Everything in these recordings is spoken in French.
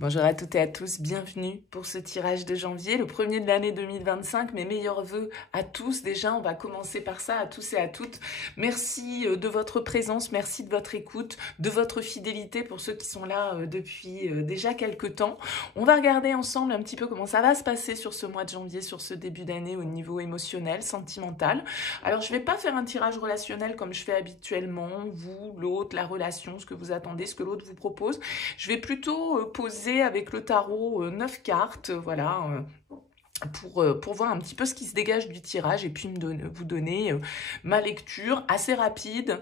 Bonjour à toutes et à tous, bienvenue pour ce tirage de janvier, le premier de l'année 2025. Mes meilleurs vœux à tous. Déjà, on va commencer par ça, à tous et à toutes. Merci de votre présence, merci de votre écoute, de votre fidélité pour ceux qui sont là depuis déjà quelques temps. On va regarder ensemble un petit peu comment ça va se passer sur ce mois de janvier, sur ce début d'année au niveau émotionnel, sentimental. Alors, je ne vais pas faire un tirage relationnel comme je fais habituellement, vous, l'autre, la relation, ce que vous attendez, ce que l'autre vous propose. Je vais plutôt poser avec le tarot 9 cartes, voilà, pour voir un petit peu ce qui se dégage du tirage et puis vous donner ma lecture assez rapide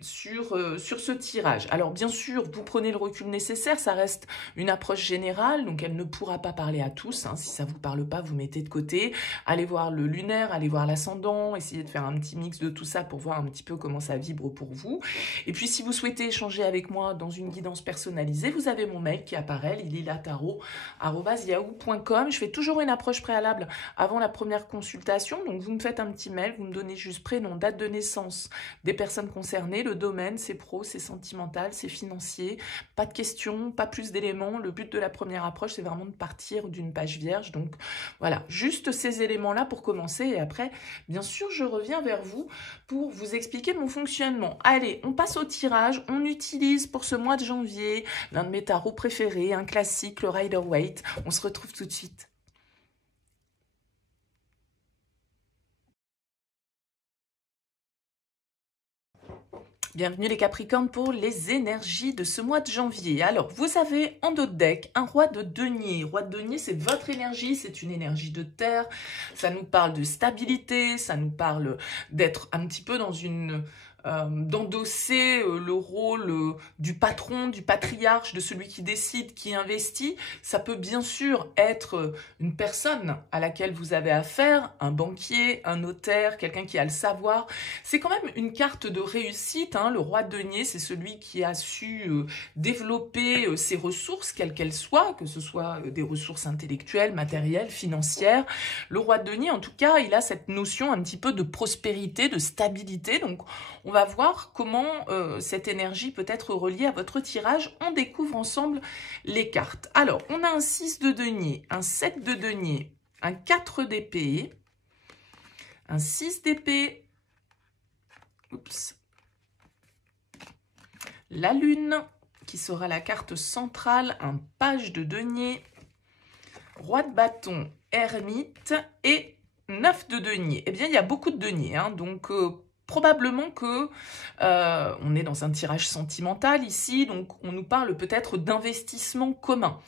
sur ce tirage. Alors bien sûr, vous prenez le recul nécessaire, ça reste une approche générale, donc elle ne pourra pas parler à tous. Si ça ne vous parle pas, vous mettez de côté. Allez voir le lunaire, allez voir l'ascendant, essayez de faire un petit mix de tout ça pour voir un petit peu comment ça vibre pour vous. Et puis si vous souhaitez échanger avec moi dans une guidance personnalisée, vous avez mon mail qui apparaît, lililataro@yahoo.com. Je fais toujours une approche préalable avant la première consultation, donc vous me faites un petit mail, vous me donnez juste prénom, date de naissance des personnes concernées, le domaine, c'est pro, c'est sentimental, c'est financier, pas de questions, pas plus d'éléments. Le but de la première approche, c'est vraiment de partir d'une page vierge, donc voilà, juste ces éléments-là pour commencer, et après, bien sûr, je reviens vers vous pour vous expliquer mon fonctionnement. Allez, on passe au tirage, on utilise pour ce mois de janvier l'un de mes tarots préférés, un classique, le Rider-Waite. On se retrouve tout de suite. Bienvenue les Capricornes pour les énergies de ce mois de janvier. Alors, vous avez en dos de deck un roi de denier. Roi de denier, c'est votre énergie, c'est une énergie de terre. Ça nous parle de stabilité, ça nous parle d'être un petit peu dans une... d'endosser le rôle du patron, du patriarche, de celui qui décide, qui investit. Ça peut bien sûr être une personne à laquelle vous avez affaire, un banquier, un notaire, quelqu'un qui a le savoir. C'est quand même une carte de réussite, le roi de denier, c'est celui qui a su développer ses ressources, quelles qu'elles soient, que ce soit des ressources intellectuelles, matérielles, financières. Le roi de denier, en tout cas, il a cette notion un petit peu de prospérité, de stabilité, donc on va voir comment cette énergie peut être reliée à votre tirage. On découvre ensemble les cartes. Alors, on a un 6 de denier, un 7 de denier, un 4 d'épée, un 6 d'épée, la lune, qui sera la carte centrale, un page de denier, roi de bâton, ermite et 9 de denier. Eh bien, il y a beaucoup de deniers, donc... probablement que on est dans un tirage sentimental ici, donc on nous parle peut-être d'investissement commun.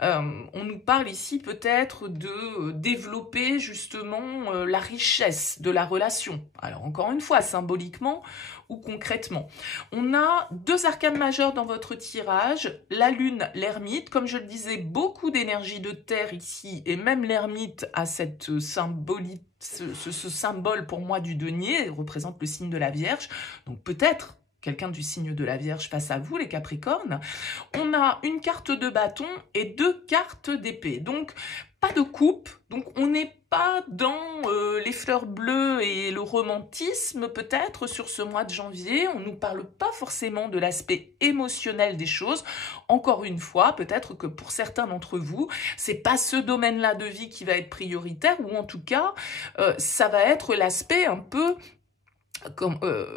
On nous parle ici peut-être de développer justement la richesse de la relation. Alors encore une fois, symboliquement ou concrètement. On a deux arcanes majeures dans votre tirage, la lune, l'ermite. Comme je le disais, beaucoup d'énergie de terre ici, et même l'ermite a cette symbolique, ce symbole pour moi du denier, représente le signe de la Vierge. Donc peut-être quelqu'un du signe de la Vierge face à vous, les Capricornes. On a une carte de bâton et deux cartes d'épée. Donc, pas de coupe. Donc, on n'est pas dans les fleurs bleues et le romantisme, peut-être, sur ce mois de janvier. On ne nous parle pas forcément de l'aspect émotionnel des choses. Encore une fois, peut-être que pour certains d'entre vous, c'est pas ce domaine-là de vie qui va être prioritaire, ou en tout cas, ça va être l'aspect un peu...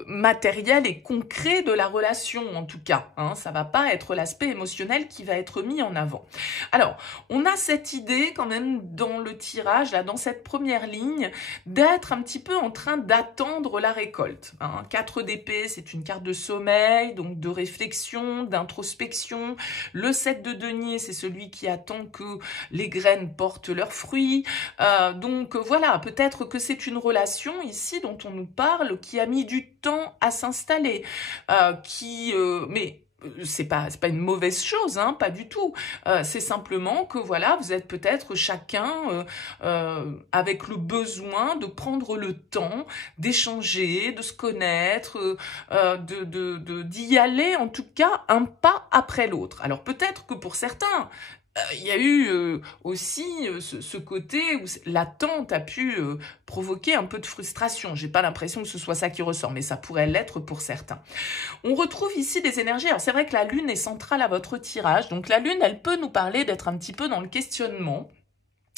matériel et concret de la relation, en tout cas. Ça va pas être l'aspect émotionnel qui va être mis en avant. Alors, on a cette idée quand même dans le tirage, là, dans cette première ligne, d'être un petit peu en train d'attendre la récolte. 4 d'épée, c'est une carte de sommeil, donc de réflexion, d'introspection. Le 7 de denier, c'est celui qui attend que les graines portent leurs fruits. Donc voilà, peut-être que c'est une relation ici dont on nous parle, qui a mis du temps à s'installer, mais c'est pas une mauvaise chose, pas du tout. C'est simplement que voilà, vous êtes peut-être chacun avec le besoin de prendre le temps d'échanger, de se connaître, d'y aller en tout cas un pas après l'autre. Alors peut-être que pour certains, il y a eu aussi ce côté où l'attente a pu provoquer un peu de frustration. J'ai pas l'impression que ce soit ça qui ressort, mais ça pourrait l'être pour certains. On retrouve ici des énergies. Alors c'est vrai que la lune est centrale à votre tirage. Donc la lune, elle peut nous parler d'être un petit peu dans le questionnement,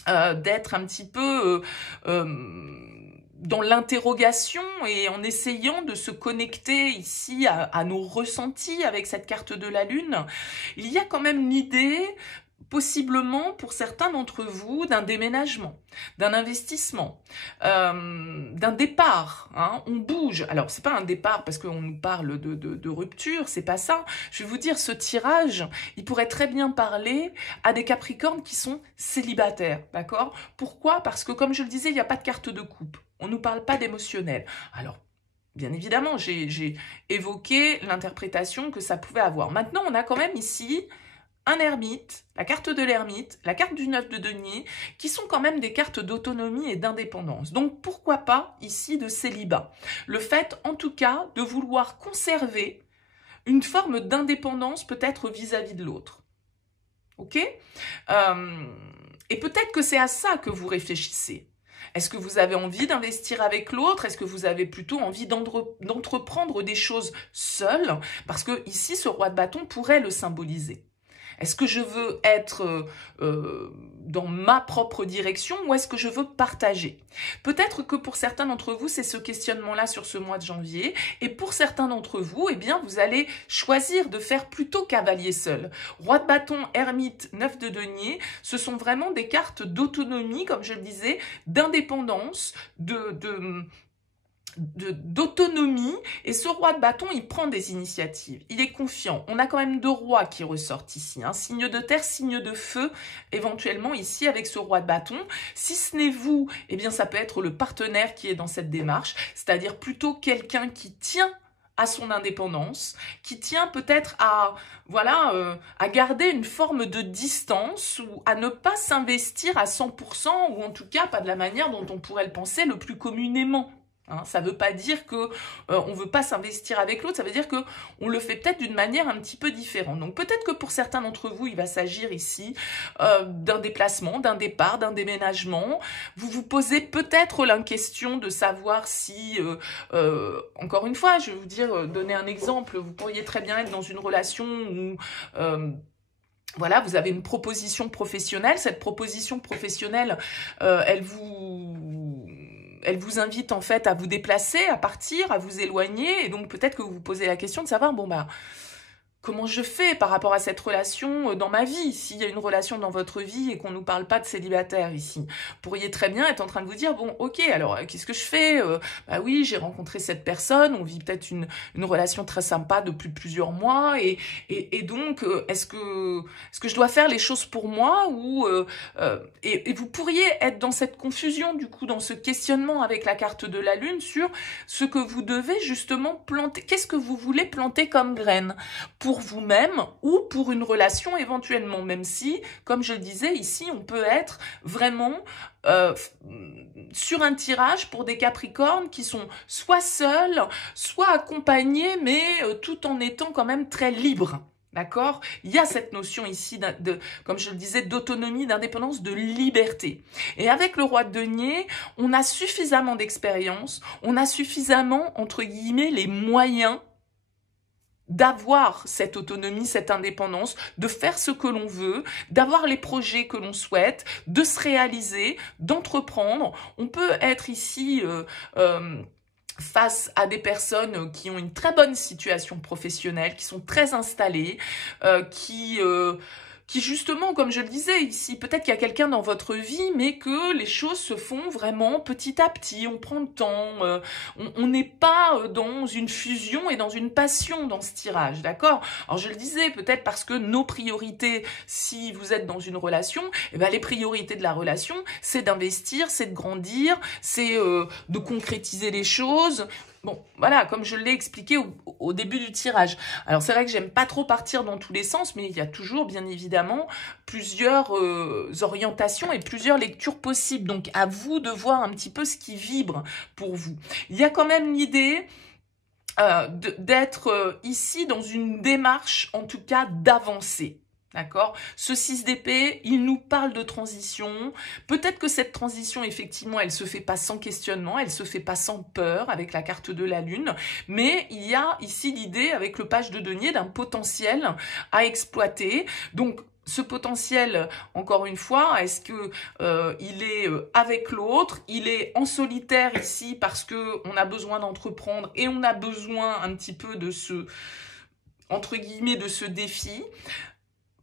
d'être un petit peu dans l'interrogation et en essayant de se connecter ici à nos ressentis avec cette carte de la lune. Il y a quand même l'idée, possiblement pour certains d'entre vous, d'un déménagement, d'un investissement, d'un départ. Hein. On bouge. Alors, c'est pas un départ parce qu'on nous parle de rupture, c'est pas ça. Je vais vous dire, ce tirage, il pourrait très bien parler à des Capricornes qui sont célibataires, d'accord? Pourquoi? Parce que, comme je le disais, il n'y a pas de carte de coupe. On ne nous parle pas d'émotionnel. Alors, bien évidemment, j'ai évoqué l'interprétation que ça pouvait avoir. Maintenant, on a quand même ici un ermite, la carte de l'ermite, la carte du 9 de denier, qui sont quand même des cartes d'autonomie et d'indépendance. Donc, pourquoi pas ici de célibat? Le fait, en tout cas, de vouloir conserver une forme d'indépendance peut-être vis-à-vis de l'autre. Ok? Et peut-être que c'est à ça que vous réfléchissez. Est-ce que vous avez envie d'investir avec l'autre? Est-ce que vous avez plutôt envie d'entreprendre des choses seul? Parce que ici, ce roi de bâton pourrait le symboliser. Est-ce que je veux être dans ma propre direction ou est-ce que je veux partager? Peut-être que pour certains d'entre vous, c'est ce questionnement-là sur ce mois de janvier. Et pour certains d'entre vous, eh bien, vous allez choisir de faire plutôt cavalier seul. Roi de bâton, ermite, 9 de denier, ce sont vraiment des cartes d'autonomie, comme je le disais, d'indépendance, d'autonomie, et ce roi de bâton, il prend des initiatives, il est confiant. On a quand même deux rois qui ressortent ici, hein. Signe de terre, signe de feu, éventuellement ici avec ce roi de bâton. Si ce n'est vous, eh bien ça peut être le partenaire qui est dans cette démarche, c'est-à-dire plutôt quelqu'un qui tient à son indépendance, qui tient peut-être à, voilà, à garder une forme de distance ou à ne pas s'investir à 100% ou en tout cas pas de la manière dont on pourrait le penser le plus communément. Hein, ça ne veut pas dire qu'on ne veut pas s'investir avec l'autre, ça veut dire qu'on le fait peut-être d'une manière un petit peu différente. Donc peut-être que pour certains d'entre vous, il va s'agir ici d'un déplacement, d'un départ, d'un déménagement. Vous vous posez peut-être la question de savoir si, encore une fois, je vais vous dire, donner un exemple, vous pourriez très bien être dans une relation où... voilà, vous avez une proposition professionnelle. Cette proposition professionnelle, elle vous invite en fait à vous déplacer, à partir, à vous éloigner. Et donc peut-être que vous vous posez la question de savoir, bon bah, comment je fais par rapport à cette relation dans ma vie? S'il y a une relation dans votre vie et qu'on ne nous parle pas de célibataire ici, vous pourriez très bien être en train de vous dire, bon, ok, alors qu'est-ce que je fais? Bah oui, j'ai rencontré cette personne, on vit peut-être une relation très sympa depuis plusieurs mois, et donc, est-ce que je dois faire les choses pour moi? Ou et vous pourriez être dans cette confusion, du coup, dans ce questionnement avec la carte de la Lune sur ce que vous devez justement planter. Qu'est-ce que vous voulez planter comme graine? Pour vous-même ou pour une relation éventuellement, même si, comme je le disais, ici, on peut être vraiment sur un tirage pour des Capricornes qui sont soit seuls, soit accompagnés, mais tout en étant quand même très libres. D'accord? Il y a cette notion ici, comme je le disais, d'autonomie, d'indépendance, de liberté. Et avec le roi de denier, on a suffisamment d'expérience, on a suffisamment, entre guillemets, les moyens d'avoir cette autonomie, cette indépendance, de faire ce que l'on veut, d'avoir les projets que l'on souhaite, de se réaliser, d'entreprendre. On peut être ici face à des personnes qui ont une très bonne situation professionnelle, qui sont très installées, qui justement, comme je le disais ici, peut-être qu'il y a quelqu'un dans votre vie, mais que les choses se font vraiment petit à petit, on prend le temps, on n'est pas dans une fusion et dans une passion dans ce tirage, d'accord? Alors je le disais, peut-être parce que nos priorités, si vous êtes dans une relation, eh ben, les priorités de la relation, c'est d'investir, c'est de grandir, c'est de concrétiser les choses. Bon, voilà, comme je l'ai expliqué au début du tirage. Alors, c'est vrai que j'aime pas trop partir dans tous les sens, mais il y a toujours, bien évidemment, plusieurs orientations et plusieurs lectures possibles. Donc, à vous de voir un petit peu ce qui vibre pour vous. Il y a quand même l'idée d'être ici dans une démarche, en tout cas, d'avancer. D'accord? Ce 6 d'épée, il nous parle de transition. Peut-être que cette transition, effectivement, elle se fait pas sans questionnement, elle se fait pas sans peur avec la carte de la lune. Mais il y a ici l'idée, avec le page de denier, d'un potentiel à exploiter. Donc, ce potentiel, encore une fois, est-ce que il est avec l'autre, il est en solitaire ici parce que on a besoin d'entreprendre et on a besoin un petit peu de ce, entre guillemets, de ce défi.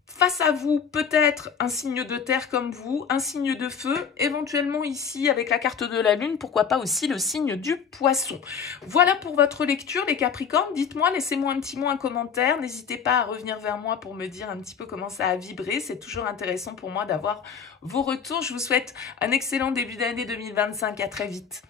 Face à vous, peut-être un signe de terre comme vous, un signe de feu, éventuellement ici avec la carte de la lune, pourquoi pas aussi le signe du poisson. Voilà pour votre lecture les Capricornes, dites-moi, laissez-moi un petit mot, un commentaire, n'hésitez pas à revenir vers moi pour me dire un petit peu comment ça a vibré, c'est toujours intéressant pour moi d'avoir vos retours. Je vous souhaite un excellent début d'année 2025, à très vite.